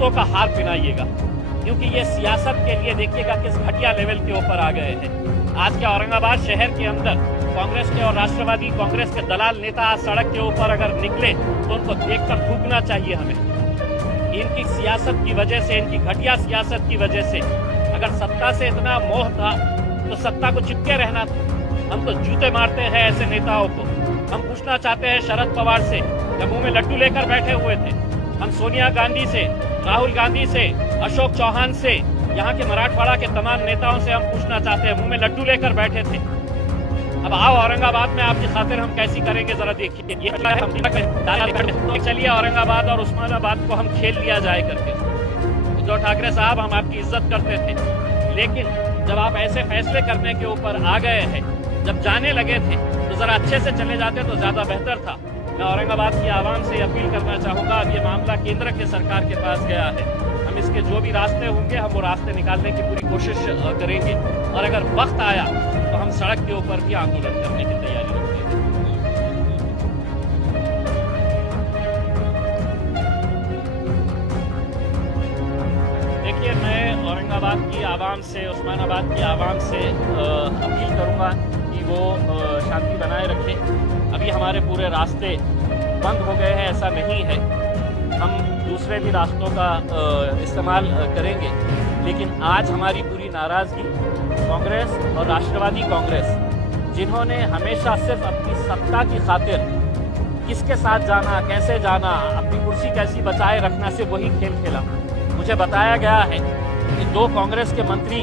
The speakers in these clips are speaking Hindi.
रास्तों का हार पहनाइएगा, क्योंकि ये सियासत के लिए देखिएगा किस घटिया लेवल के ऊपर आ गए हैं। आज के औरंगाबाद शहर के अंदर कांग्रेस के और राष्ट्रवादी कांग्रेस के दलाल नेता आज सड़क के ऊपर अगर निकले तो उनको देखकर थूकना चाहिए हमें। इनकी सियासत की वजह से, इनकी घटिया सियासत की वजह से अगर सत्ता से इतना मोह था तो सत्ता को चिपके रहना था। हम तो जूते मारते हैं ऐसे नेताओं को। हम पूछना चाहते हैं शरद पवार से, जब मुंह में लड्डू लेकर बैठे हुए थे। हम सोनिया गांधी से, राहुल गांधी से, अशोक चौहान से, यहाँ के मराठवाड़ा के तमाम नेताओं से हम पूछना चाहते हैं, मुंह में लड्डू लेकर बैठे थे। अब आओ औरंगाबाद में आपकी खातिर हम कैसी करेंगे जरा देखिए। ये चलिए औरंगाबाद और उस्मानाबाद को हम खेल लिया जाए करके। उद्धव ठाकरे साहब, हम आपकी इज्जत करते थे, लेकिन जब आप ऐसे फैसले करने के ऊपर आ गए हैं, जब जाने लगे थे तो जरा अच्छे से चले जाते तो ज्यादा बेहतर था। मैं औरंगाबाद की आवाम से अपील करना चाहूँगा, अब ये मामला केंद्र के सरकार के पास गया है। हम इसके जो भी रास्ते होंगे हम वो रास्ते निकालने की पूरी कोशिश करेंगे, और अगर वक्त आया तो हम सड़क के ऊपर भी आंदोलन करने की तैयारी रखेंगे। देखिए, मैं औरंगाबाद की आवाम से, उस्मानाबाद की आवाम से अपील करूँगा कि वो शांति बनाए रखें। अभी हमारे पूरे रास्ते बंद हो गए हैं, ऐसा नहीं है, हम दूसरे भी रास्तों का इस्तेमाल करेंगे। लेकिन आज हमारी पूरी नाराज़गी कांग्रेस और राष्ट्रवादी कांग्रेस, जिन्होंने हमेशा सिर्फ अपनी सत्ता की खातिर किसके साथ जाना, कैसे जाना, अपनी कुर्सी कैसी बचाए रखना से वही खेल खेला। मुझे बताया गया है कि 2 कांग्रेस के मंत्री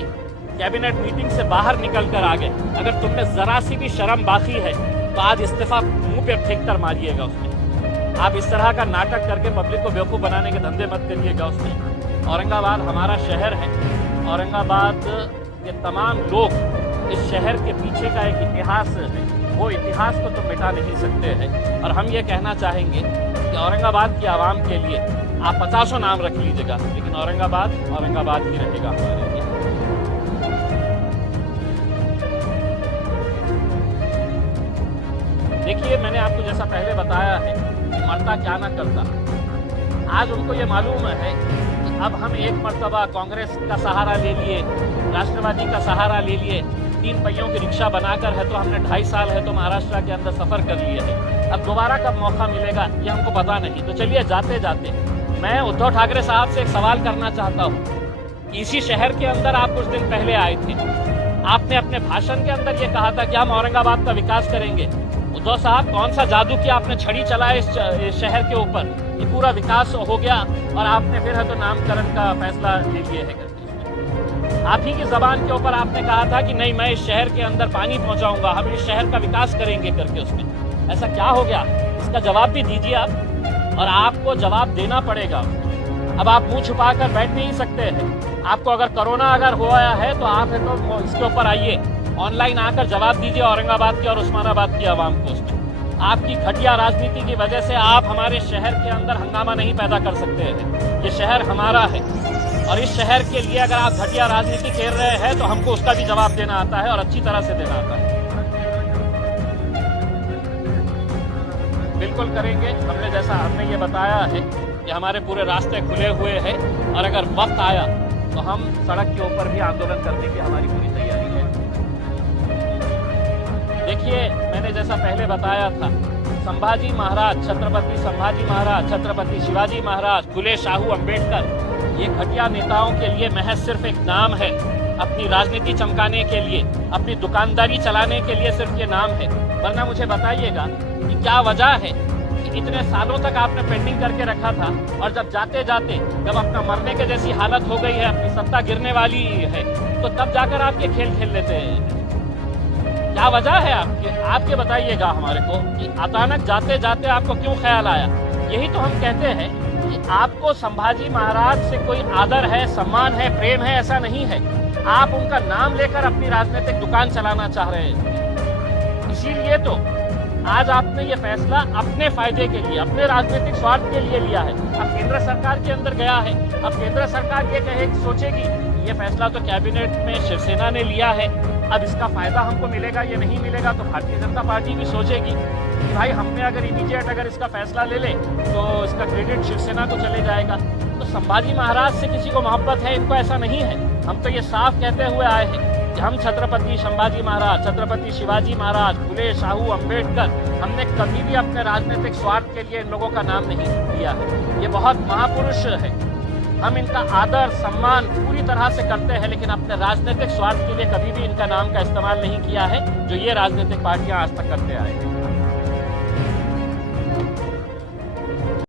कैबिनेट मीटिंग से बाहर निकल कर आ गए। अगर तुम में जरा सी भी शर्म बाकी है तो आज इस्तीफा मुंह पे फेंक कर मारिएगा उसमें। आप इस तरह का नाटक करके पब्लिक को बेवकूफ़ बनाने के धंधे मत करिएगा उसमें। औरंगाबाद हमारा शहर है, औरंगाबाद के तमाम लोग, इस शहर के पीछे का एक इतिहास है, वो इतिहास को तो मिटा नहीं सकते हैं। और हम ये कहना चाहेंगे कि औरंगाबाद की आवाम के लिए आप 50 नाम रख लीजिएगा, लेकिन औरंगाबाद औरंगाबाद ही रहेगा हमारे लिए। देखिए, मैंने आपको जैसा पहले बताया है कि मरता क्या ना करता। आज उनको ये मालूम है कि अब हम एक मर्तबा कांग्रेस का सहारा ले लिए, राष्ट्रवादी का सहारा ले लिए, 3 पहियों की रिक्शा बनाकर है तो हमने 2.5 साल है तो महाराष्ट्र के अंदर सफ़र कर लिए है। अब दोबारा कब मौका मिलेगा ये हमको पता नहीं। तो चलिए, जाते जाते मैं उद्धव ठाकरे साहब से एक सवाल करना चाहता हूँ। इसी शहर के अंदर आप कुछ दिन पहले आए थे, आपने अपने भाषण के अंदर ये कहा था कि हम औरंगाबाद का विकास करेंगे। उद्धव साहब, कौन सा जादू किया आपने, छड़ी चलाया इस शहर के ऊपर, ये पूरा विकास हो गया और आपने फिर है तो नामकरण का फैसला ले लिए है करके। आप ही की जबान के ऊपर आपने कहा था कि नहीं, मैं इस शहर के अंदर पानी पहुंचाऊंगा, हम इस शहर का विकास करेंगे करके। उसमें ऐसा क्या हो गया, इसका जवाब भी दीजिए आप, और आपको जवाब देना पड़ेगा। अब आप मुंह छुपा कर बैठ नहीं सकते हैं। आपको अगर कोरोना अगर हुआ है तो आप है तो इसके ऊपर आइए, ऑनलाइन आकर जवाब दीजिए औरंगाबाद की और उस्मानाबाद की आवाम को। उसमें आपकी घटिया राजनीति की वजह से आप हमारे शहर के अंदर हंगामा नहीं पैदा कर सकते हैं। ये शहर हमारा है, और इस शहर के लिए अगर आप घटिया राजनीति खेल रहे हैं तो हमको उसका भी जवाब देना आता है, और अच्छी तरह से देना आता है। बिल्कुल करेंगे। हमने ये बताया है कि हमारे पूरे रास्ते खुले हुए हैं, और अगर वक्त आया तो हम सड़क के ऊपर भी आंदोलन करने की हमारी पूरी तैयारी है। देखिए, मैंने जैसा पहले बताया था, संभाजी महाराज, छत्रपति संभाजी महाराज, छत्रपति शिवाजी महाराज, फुले शाहू अम्बेडकर, ये घटिया नेताओं के लिए महज सिर्फ एक नाम है। अपनी राजनीति चमकाने के लिए, अपनी दुकानदारी चलाने के लिए सिर्फ ये नाम है। वरना मुझे बताइएगा कि क्या वजह है कि इतने सालों तक आपने पेंडिंग करके रखा था, और जब जाते जाते जब अपना मरने के जैसी हालत हो गई है, अपनी सत्ता गिरने वाली है, तो तब जाकर आप ये खेल खेल लेते हैं। क्या वजह है आपके बताइएगा हमारे को कि अचानक जाते जाते आपको क्यों ख्याल आया। यही तो हम कहते हैं कि आपको संभाजी महाराज से कोई आदर है, सम्मान है, प्रेम है, ऐसा नहीं है। आप उनका नाम लेकर अपनी राजनीतिक दुकान चलाना चाह रहे हैं। इसीलिए तो आज आपने ये फैसला अपने फायदे के लिए, अपने राजनीतिक स्वार्थ के लिए लिया है। अब केंद्र सरकार के अंदर गया है, अब केंद्र सरकार ये कहे सोचेगी ये फैसला तो कैबिनेट में शिवसेना ने लिया है, अब इसका फायदा हमको मिलेगा ये नहीं मिलेगा, तो भारतीय जनता पार्टी भी सोचेगी कि भाई हमने अगर इमीडिएट अगर इसका फैसला ले ले तो इसका क्रेडिट शिवसेना को चले जाएगा। तो संभाजी महाराज से किसी को मोहब्बत है, इनको ऐसा नहीं है। हम तो ये साफ कहते हुए आए हैं कि हम छत्रपति संभाजी महाराज, छत्रपति शिवाजी महाराज, फुले, शाहू, अंबेडकर, हमने कभी भी अपने राजनीतिक स्वार्थ के लिए इन लोगों का नाम नहीं लिया है। ये बहुत महापुरुष है, हम इनका आदर सम्मान पूरी तरह से करते हैं, लेकिन अपने राजनीतिक स्वार्थ के लिए कभी भी इनका नाम का इस्तेमाल नहीं किया है, जो ये राजनीतिक पार्टियां आज तक करते आए हैं।